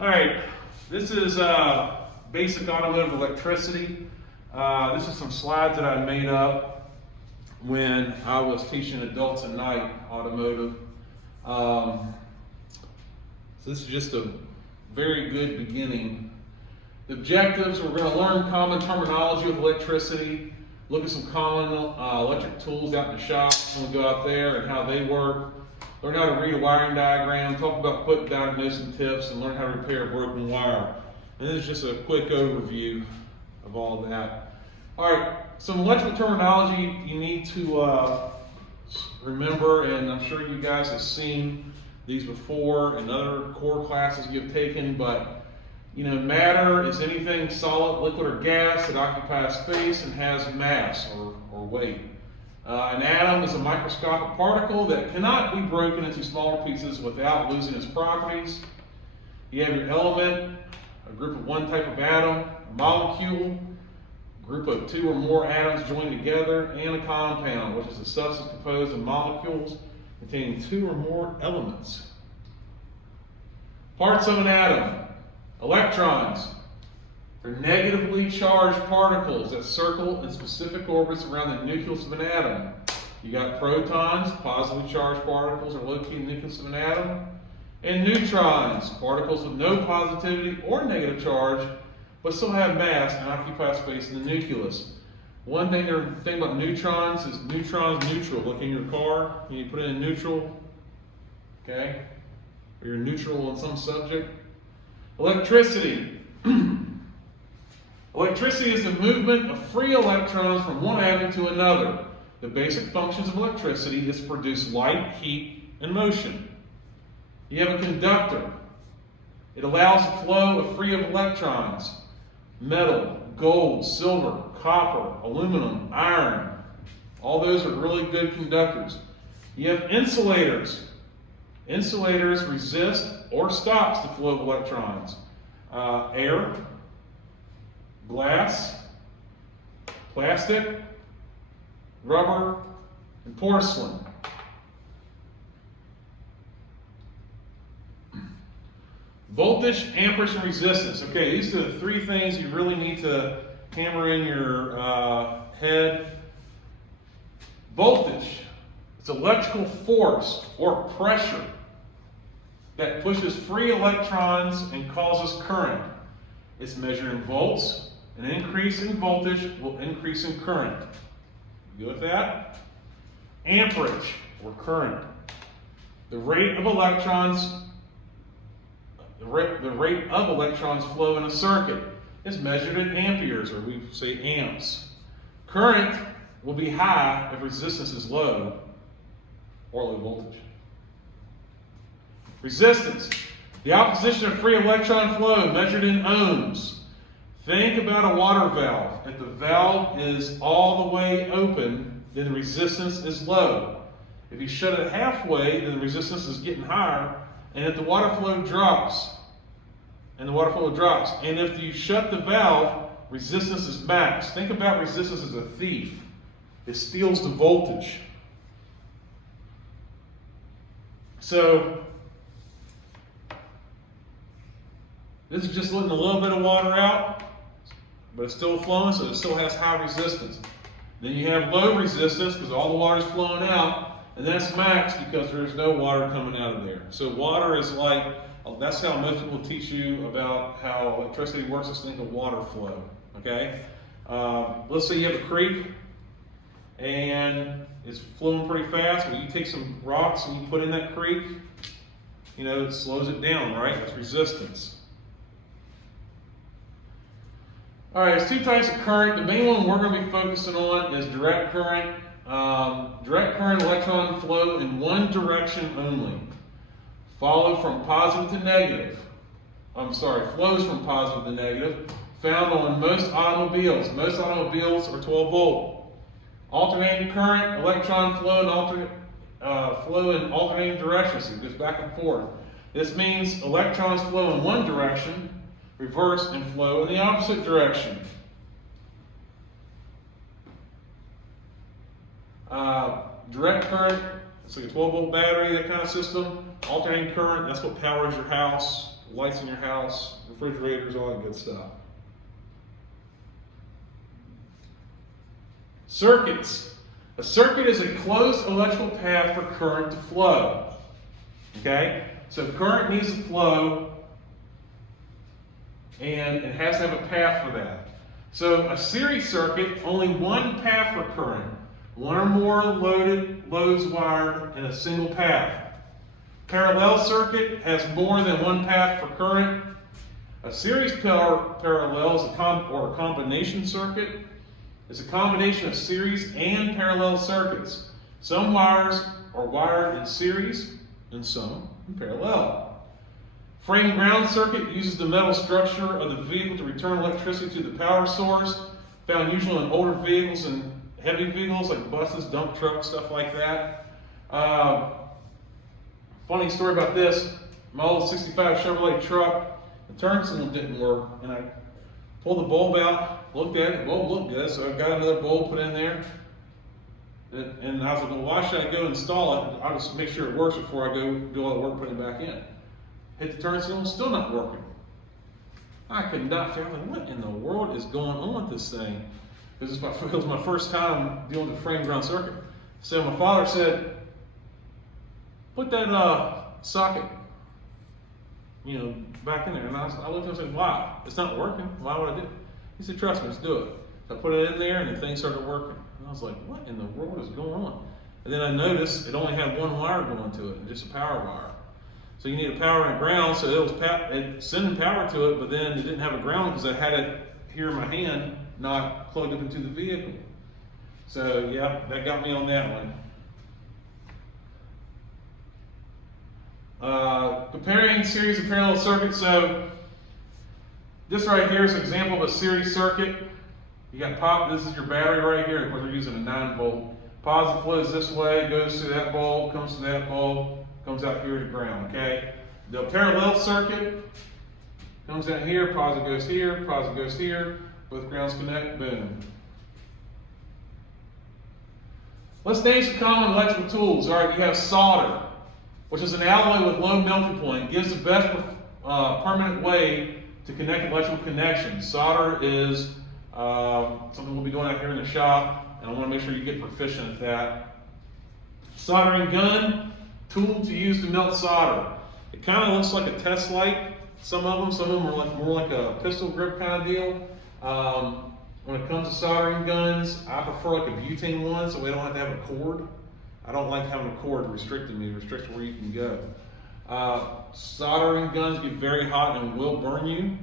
All right, this is basic automotive electricity. This is some slides that I made up when I was teaching adults at night, automotive. So this is just a very good beginning. The objectives, we're going to learn common terminology of electricity, look at some common electric tools out in the shop when we go out there and how they work. Learn how to read a wiring diagram, talk about quick diagnosing tips, and learn how to repair a broken wire. And this is just a quick overview of all of that. All right, some electrical terminology you need to remember, and I'm sure you guys have seen these before in other core classes you've taken, but you know, matter is anything solid, liquid, or gas that occupies space and has mass or weight. An atom is a microscopic particle that cannot be broken into smaller pieces without losing its properties. You have your element, a group of one type of atom, a molecule, a group of two or more atoms joined together, and a compound, which is a substance composed of molecules containing two or more elements. Parts of an atom. Electrons. They're negatively charged particles that circle in specific orbits around the nucleus of an atom. You got protons, positively charged particles are located in the nucleus of an atom. And neutrons, particles with no positivity or negative charge, but still have mass and occupy space in the nucleus. One thing to think about neutrons is neutrons neutral. Look in your car, and you put it in neutral, okay? Or you're neutral on some subject. Electricity. Electricity is the movement of free electrons from one atom to another. The basic functions of electricity is to produce light, heat, and motion. You have a conductor. It allows the flow of free of electrons. Metal, gold, silver, copper, aluminum, iron. All those are really good conductors. You have insulators. Insulators resist or stops the flow of electrons. Air, glass, plastic, rubber, and porcelain. Voltage, amperage, and resistance. Okay, these are the three things you really need to hammer in your head. Voltage, it's electrical force or pressure that pushes free electrons and causes current. It's measured in volts. An increase in voltage will increase in current. You good with that? Amperage, or current. The rate of electrons flow in a circuit is measured in amperes, or we say amps. Current will be high if resistance is low or low voltage. Resistance, the opposition of free electron flow measured in ohms. Think about a water valve. If the valve is all the way open, then the resistance is low. If you shut it halfway, then the resistance is getting higher. And if the water flow drops, and if you shut the valve, resistance is max. Think about resistance as a thief. It steals the voltage. So, this is just letting a little bit of water out, but it's still flowing, so it still has high resistance. Then you have low resistance because all the water is flowing out, and that's max because there's no water coming out of there. So water is like, that's how most people teach you about how electricity works. Let's think of water flow, okay? Let's say you have a creek, and it's flowing pretty fast. Well, you take some rocks and you put in that creek, you know, it slows it down, right? That's resistance. All right, there's two types of current. The main one we're going to be focusing on is direct current. Direct current electron flow in one direction only. Flows from positive to negative. Found on most automobiles. Most automobiles are 12 volt. Alternating current, electron flow in alternating directions. So it goes back and forth. This means electrons flow in one direction, reverse, and flow in the opposite direction. Direct current, it's like a 12 volt battery, that kind of system. Alternating current, that's what powers your house lights in your house, refrigerators, all that good stuff. Circuits. A circuit is a closed electrical path for current to flow. Okay? So current needs to flow, and it has to have a path for that. So a series circuit, only one path for current. One or more loads wired in a single path. Parallel circuit has more than one path for current. A series parallel is a combination circuit. It's a combination of series and parallel circuits. Some wires are wired in series and some in parallel. Frame ground circuit uses the metal structure of the vehicle to return electricity to the power source, found usually in older vehicles and heavy vehicles like buses, dump trucks, stuff like that. Funny story about this, my old 65 Chevrolet truck, the turn signal didn't work, and I pulled the bulb out, looked at it, the bulb looked good, so I got another bulb put in there. And I was like, well, why should I go install it? I'll just make sure it works before I go do all the work putting it back in. Hit the turn signal, still not working. I could not figure out, what in the world is going on with this thing? It was my first time dealing with a frame ground circuit. So my father said, put that socket, back in there. And I looked at him and said, why? It's not working. Why would I do it? He said, trust me, let's do it. So I put it in there and the thing started working. And I was like, what in the world is going on? And then I noticed it only had one wire going to it, just a power wire. So you need a power and ground, so it was sending power to it, but then it didn't have a ground because I had it here in my hand, not plugged up into the vehicle. So yeah, that got me on that one. Comparing series and parallel circuits. So this right here is an example of a series circuit. You got this is your battery right here. Of course, we're using a 9-volt. Positive flows this way, goes to that bulb, comes to that bulb, comes out here to ground. Okay. The parallel circuit comes out here. Positive goes here. Both grounds connect. Boom. Let's name some common electrical tools. All right, you have solder, which is an alloy with low melting point. It gives the best permanent way to connect electrical connections. Solder is something we'll be doing out here in the shop, and I want to make sure you get proficient at that. Soldering gun, tool to use to melt solder. It kind of looks like a test light. Some of them are more like a pistol grip kind of deal. When it comes to soldering guns, I prefer like a butane one, so we don't have to have a cord. I don't like having a cord restricting me. It restricts where you can go. Soldering guns get very hot and will burn you.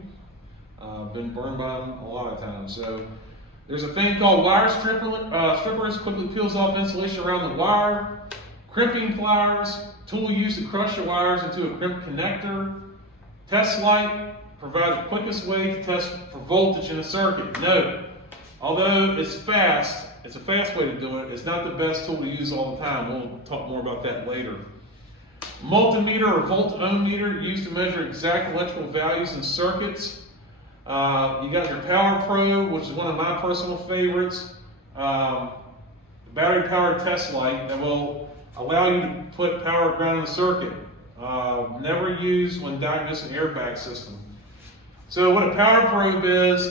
Been burned by them a lot of times. So there's a thing called wire strippers. Quickly peels off insulation around the wire. Crimping pliers, tool used to crush the wires into a crimp connector. Test light provides the quickest way to test for voltage in a circuit. Note, although it's a fast way to do it, it's not the best tool to use all the time. We'll talk more about that later. Multimeter or volt-ohm meter used to measure exact electrical values in circuits. You got your power probe, which is one of my personal favorites. The battery-powered test light that will allow you to put power ground in a circuit. Never used when diagnosing airbag system. So what a power probe is,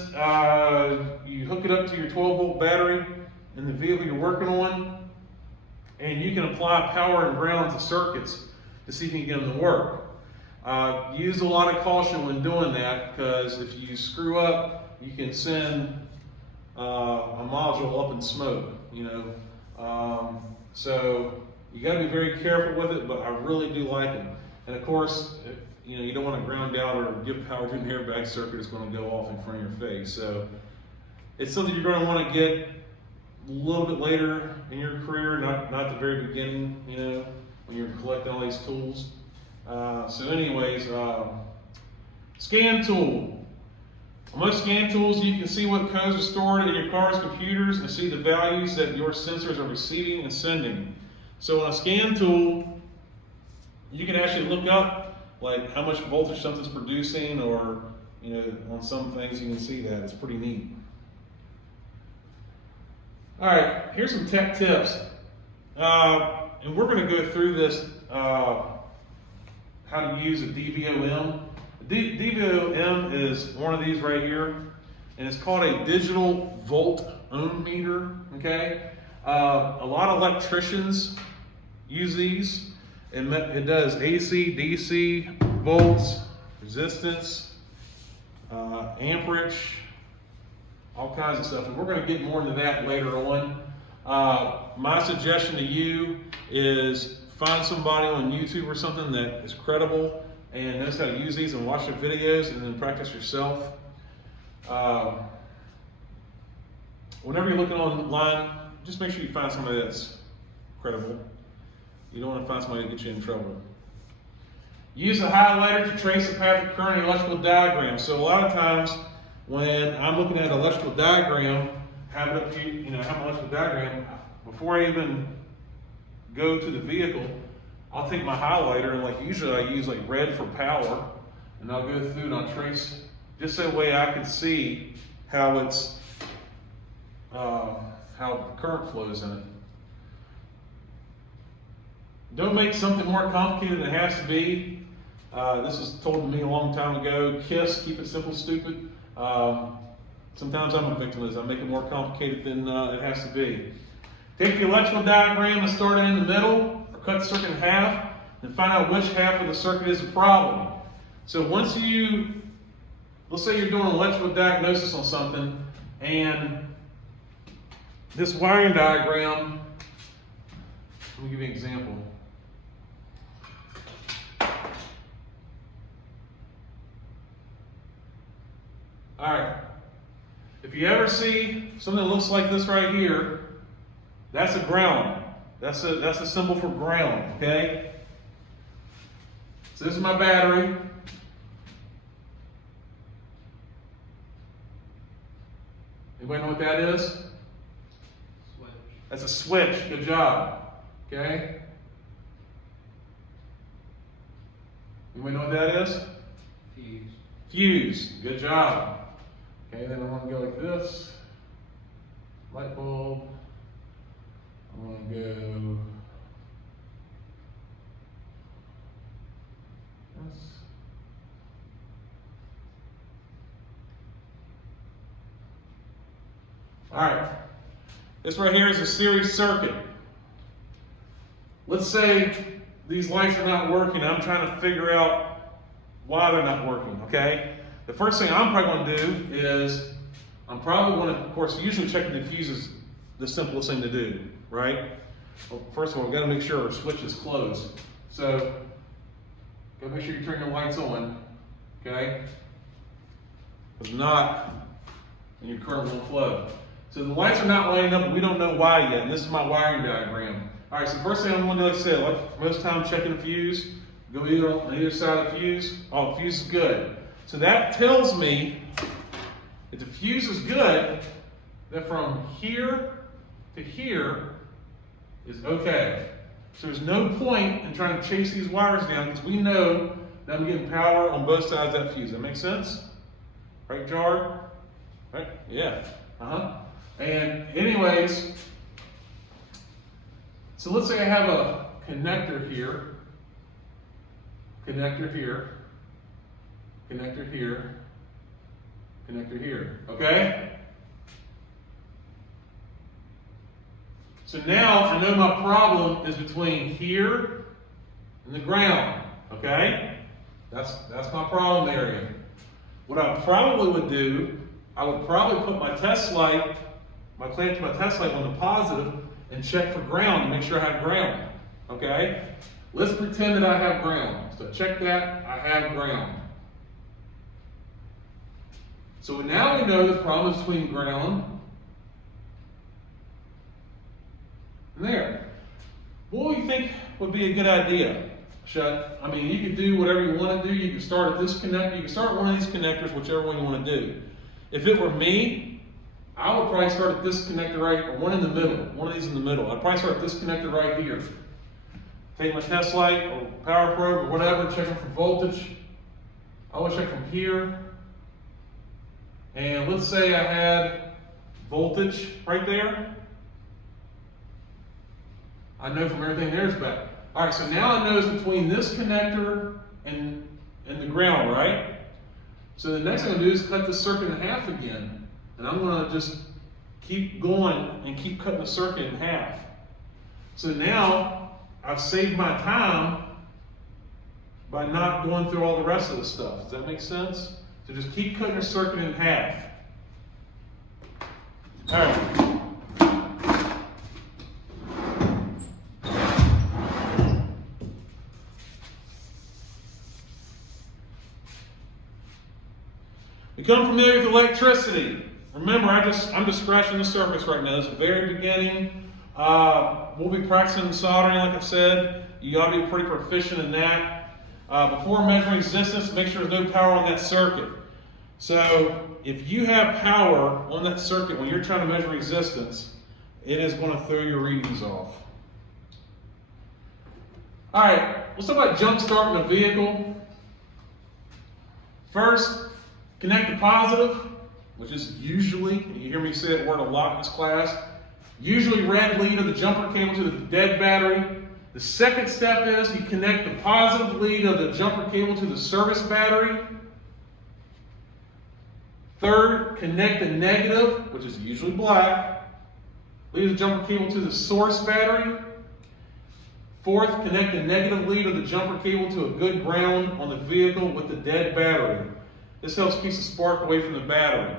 you hook it up to your 12-volt battery in the vehicle you're working on, and you can apply power and ground to circuits to see if you can get them to work. Use a lot of caution when doing that, because if you screw up, you can send a module up in smoke. So you got to be very careful with it, but I really do like them. And of course, you don't want to ground out or give power to an airbag circuit that's going to go off in front of your face. So it's something you're going to want to get a little bit later in your career, not the very beginning, when you're collecting all these tools. So anyways, scan tool. On most scan tools, you can see what codes are stored in your car's computers and see the values that your sensors are receiving and sending. So on a scan tool, you can actually look up like how much voltage something's producing, or on some things you can see that. It's pretty neat. All right, here's some tech tips, and we're going to go through this how to use a DVOM. DVOM is one of these right here, and it's called a digital volt ohm meter, okay? A lot of electricians use these. It does AC, DC, volts, resistance, amperage, all kinds of stuff. And we're going to get more into that later on. My suggestion to you is find somebody on YouTube or something that is credible and knows how to use these, and watch their videos and then practice yourself. Whenever you're looking online, just make sure you find somebody that's credible. You don't want to find somebody to get you in trouble. Use a highlighter to trace the path of current in electrical diagram. So a lot of times when I'm looking at an electrical diagram, have it up here, have an electrical diagram, before I even go to the vehicle, I'll take my highlighter and usually I use red for power, and I'll go through and I'll trace just so that way I can see how it's how current flows in it. Don't make something more complicated than it has to be. This was told to me a long time ago. KISS, keep it simple, stupid. Sometimes I'm a victim of this. I make it more complicated than it has to be. Take the electrical diagram and start it in the middle, or cut the circuit in half, and find out which half of the circuit is the problem. So once let's say you're doing an electrical diagnosis on something, and this wiring diagram, let me give you an example. All right, if you ever see something that looks like this right here, that's a ground. That's a symbol for ground, okay? So this is my battery. Anybody know what that is? Switch. That's a switch. Good job. Okay? Anybody know what that is? Fuse. Fuse. Good job. Okay, then I'm going to go like this. Light bulb. I'm going to go this. All right. This right here is a series circuit. Let's say these lights are not working. I'm trying to figure out why they're not working, okay? The first thing I'm probably going to do is I'm probably going to, of course, usually checking the fuse is the simplest thing to do, right? Well, first of all, we've got to make sure our switch is closed. So, go make sure you turn your lights on, okay? If not, then your current won't flow. So the lights are not lighting up, and we don't know why yet. And this is my wiring diagram. All right, so the first thing I'm going to do, like I said, like most times checking the fuse, go on either side of the fuse. Oh, the fuse is good. So that tells me if the fuse is good, that from here to here is okay. So there's no point in trying to chase these wires down because we know that I'm getting power on both sides of that fuse. That makes sense? Right, Jar? Right? Yeah. And anyways, so let's say I have a connector here, connector here, connector here, connector here, okay? So now I know my problem is between here and the ground, okay? That's my problem area. What I probably would do, I would probably put my test light, my clamp to my test light on the positive and check for ground to make sure I have ground, okay? Let's pretend that I have ground. So check that, I have ground. So now we know the problem is between ground and there. What do you think would be a good idea? I mean, you could do whatever you want to do. You can start at this connector. You can start at one of these connectors, whichever one you want to do. If it were me, I would probably start at this connector right, or one in the middle, one of these in the middle. I'd probably start at this connector right here. Take my test light or power probe or whatever, checking for voltage. I would check from here. And let's say I had voltage right there. I know from everything there's better. All right, so now I know it's between this connector and and the ground, right? So the next thing I'm gonna do is cut this circuit in half again. And I'm gonna just keep going and keep cutting the circuit in half. So now I've saved my time by not going through all the rest of the stuff. Does that make sense? So just keep cutting your circuit in half. All right. Become familiar with electricity. Remember, I'm just scratching the surface right now. This is the very beginning. We'll be practicing soldering, like I said. You ought to be pretty proficient in that. Before measuring resistance, make sure there's no power on that circuit. So if you have power on that circuit when you're trying to measure resistance, it is going to throw your readings off. All right, let's talk about jump starting a vehicle. First, connect the positive, which is usually, and you hear me say that word a lot in this class, usually red lead of the jumper cable to the dead battery. The second step is you connect the positive lead of the jumper cable to the service battery. Third, connect the negative, which is usually black, lead of the jumper cable to the source battery. Fourth, connect the negative lead of the jumper cable to a good ground on the vehicle with the dead battery. This helps keep the spark away from the battery.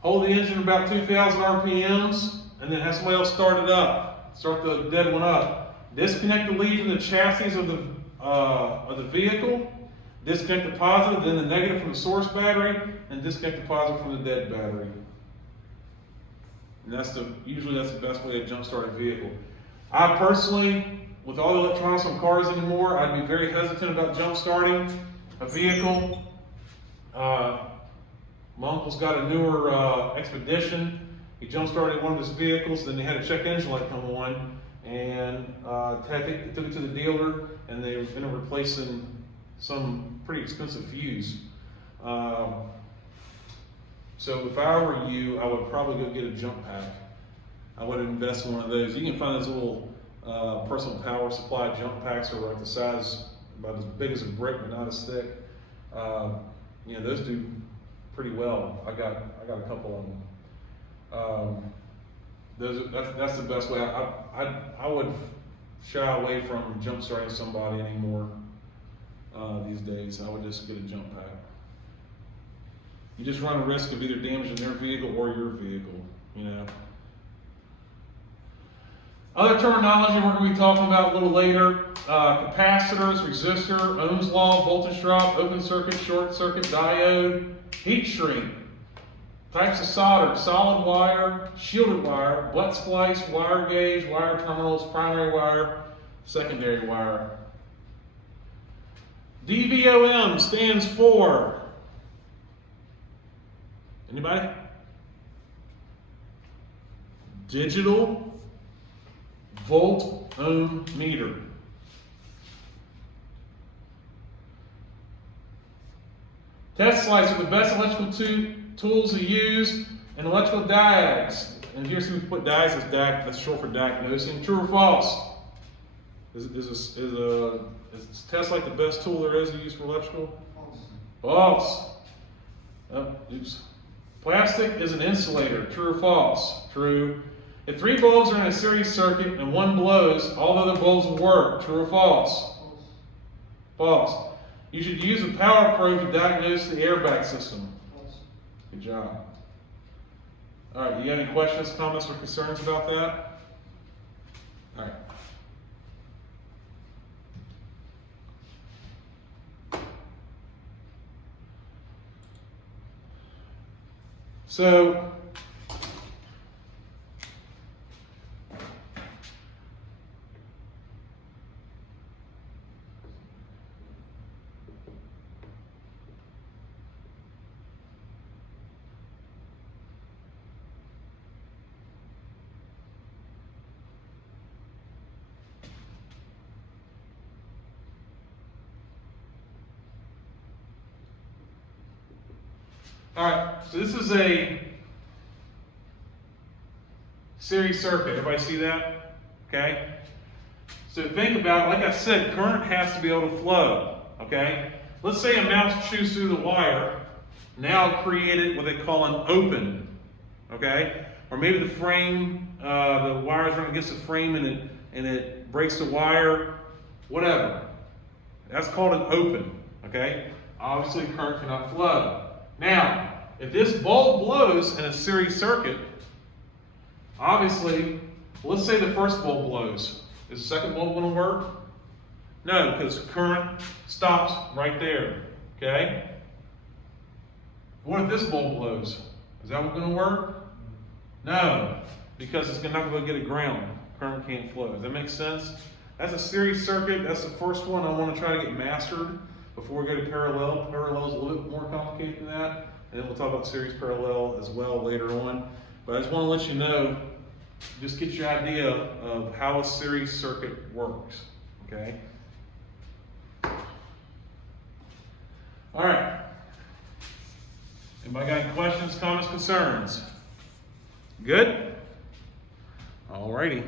Hold the engine about 2,000 RPMs and then have somebody else start it up. Start the dead one up. Disconnect the lead from the chassis of the vehicle. Disconnect the positive, then the negative from the source battery, and disconnect the positive from the dead battery. And usually that's the best way to jump start a vehicle. I personally, with all the electronics on cars anymore, I'd be very hesitant about jump starting a vehicle. My uncle's got a newer Expedition. He jump started one of his vehicles, then they had a check engine light come on, and they took it to the dealer, and they were going to replace some pretty expensive fuse. So if I were you, I would probably go get a jump pack. I would invest in one of those. You can find those little personal power supply jump packs that are like the size, about as big as a brick but not as thick. Those do pretty well. I got a couple of them. That's the best way. I would shy away from jump starting somebody anymore these days. I would just get a jump pack. You just run a risk of either damaging their vehicle or your vehicle. Other terminology we're going to be talking about a little later: capacitors, resistor, Ohm's law, voltage drop, open circuit, short circuit, diode, heat shrink, types of solder, solid wire, shielded wire, butt splice, wire gauge, wire terminals, primary wire, secondary wire. DVOM stands for, anybody? Digital volt ohm meter. Test slides are the best electrical tools to use in electrical diodes. And here's who put diodes as that's short for diagnosing. True or false? Is test like the best tool there is to use for electrical? False. Oops. Plastic is an insulator. True or false? True. If 3 bulbs are in a series circuit and one blows, all the other bulbs will work. True or false? False. You should use a power probe to diagnose the airbag system. Good job. All right, you got any questions, comments, or concerns about that? All right. So, all right, so this is a series circuit. Everybody see that? Okay? So think about it. Like I said, current has to be able to flow. okay? Let's say a mouse chews through the wire. Now created what they call an open, okay? Or maybe the frame, the wire's running against the frame and it breaks the wire, whatever. That's called an open, okay? Obviously current cannot flow. Now, if this bulb blows in a series circuit, obviously, let's say the first bulb blows. Is the second bulb going to work? No, because current stops right there, okay? What if this bulb blows? Is that going to work? No, because it's not going to get a ground. Current can't flow. Does that make sense? That's a series circuit. That's the first one I want to try to get mastered before we go to parallel. Parallel is a little bit more complicated than that. And then we'll talk about series parallel as well later on. But I just want to let you know, just get your idea of how a series circuit works, okay? All right. Anybody got any questions, comments, concerns? Good? All righty.